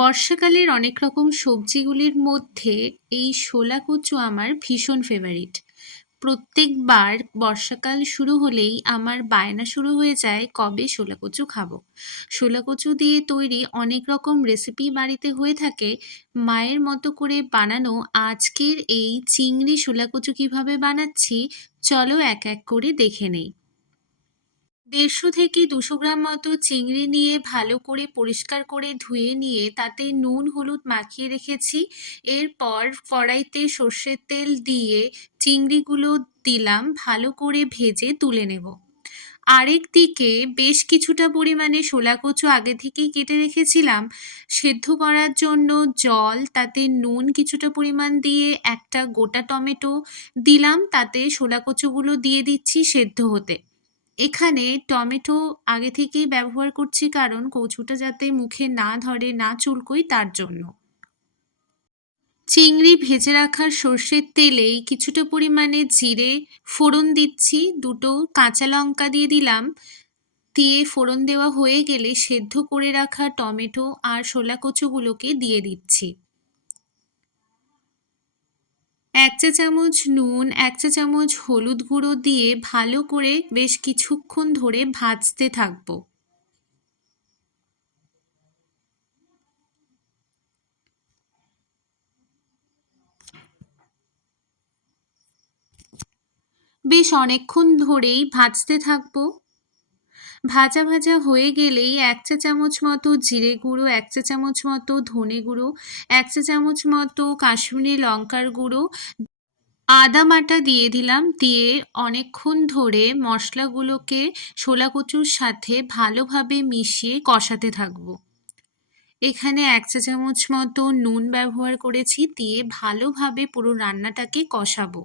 বর্ষাকালের অনেক রকম সবজিগুলির মধ্যে এই শোলা কচু আমার ভীষণ ফেভারিট প্রত্যেকবার বর্ষাকাল শুরু হলেই আমার বায়না শুরু হয়ে যায় কবে শোলা কচু খাব। শোলা কচু দিয়ে তৈরি অনেক রকম রেসিপি বাড়িতে হয়ে থাকে। মায়ের মতো করে বানানো আজকের এই চিংড়ি শোলা কচু কীভাবে বানাচ্ছি, চলো এক এক করে দেখে নেই। দেড়শো থেকে দুশো গ্রাম মতো চিংড়ি নিয়ে ভালো করে পরিষ্কার করে ধুয়ে নিয়ে তাতে নুন, হলুদ মাখিয়ে রেখেছি। এরপর কড়াইতে সর্ষের তেল দিয়ে চিংড়িগুলো দিলাম, ভালো করে ভেজে তুলে নেব। আরেক দিকে বেশ কিছুটা পরিমাণে শোলা কচু আগে থেকেই কেটে রেখেছিলাম। সেদ্ধ করার জন্য জল, তাতে নুন কিছুটা পরিমাণ দিয়ে একটা গোটা টমেটো দিলাম। তাতে শোলা কচুগুলো দিয়ে দিচ্ছি সেদ্ধ হতে। এখানে টমেটো আগে থেকেই ব্যবহার করছি কারণ কচুটা যাতে মুখে না ধরে, না চুলকোই তার জন্য। চিংড়ি ভেজে রাখার সর্ষের তেলেই কিছুটা পরিমাণে জিরে ফোড়ন দিচ্ছি, দুটো কাঁচা লঙ্কা দিয়ে দিলাম। দিয়ে ফোড়ন দেওয়া হয়ে গেলে সেদ্ধ করে রাখা টমেটো আর শোলা কচুগুলোকে দিয়ে দিচ্ছি। এক চা চামচ নুন, এক চা চামচ হলুদ গুঁড়ো দিয়ে ভালো করে বেশ কিছুক্ষণ ধরে ভাজতে থাকব। বেশ অনেকক্ষণ ধরেই ভাজতে থাকব। ভাজা ভাজা হয়ে গেলেই এক চা চামচ মতো জিরে গুঁড়ো, এক চা চামচ মতো ধনে গুঁড়ো, এক চা চামচ মতো কাশ্মীরি লঙ্কার গুঁড়ো। আদা বাটা দিয়ে দিলাম, দিয়ে অনেকক্ষণ ধরে মশলাগুলোকে ছোলা কচুর সাথে ভালোভাবে মিশিয়ে কষাতে থাকব। এখানে এক চা চামচ মতো নুন ব্যবহার করেছি, দিয়ে ভালোভাবে পুরো রান্নাটাকে কষাবো।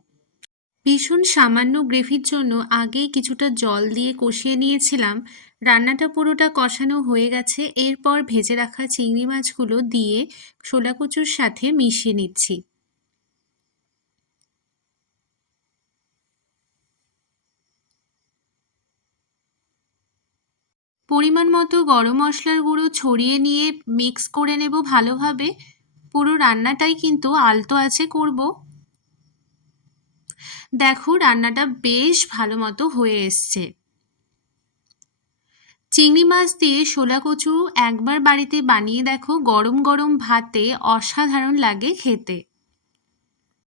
ভীষণ সামান্য গ্রেভির জন্য আগেই কিছুটা জল দিয়ে কষিয়ে নিয়েছিলাম। রান্নাটা পুরোটা কষানো হয়ে গেছে। এরপর ভেজে রাখা চিংড়ি মাছগুলো দিয়ে শোলা কচুর সাথে মিশিয়ে নিচ্ছি। পরিমাণ মতো গরম মশলার গুঁড়ো ছড়িয়ে নিয়ে মিক্স করে নেব ভালোভাবে। পুরো রান্নাটাই কিন্তু আলতো আছে করব। দেখো, রান্নাটা বেশ ভালো মতো হয়ে এসছে। চিংড়ি মাছ দিয়ে শোলা কচু একবার বাড়িতে বানিয়ে দেখো, গরম গরম ভাতে অসাধারণ লাগে খেতে।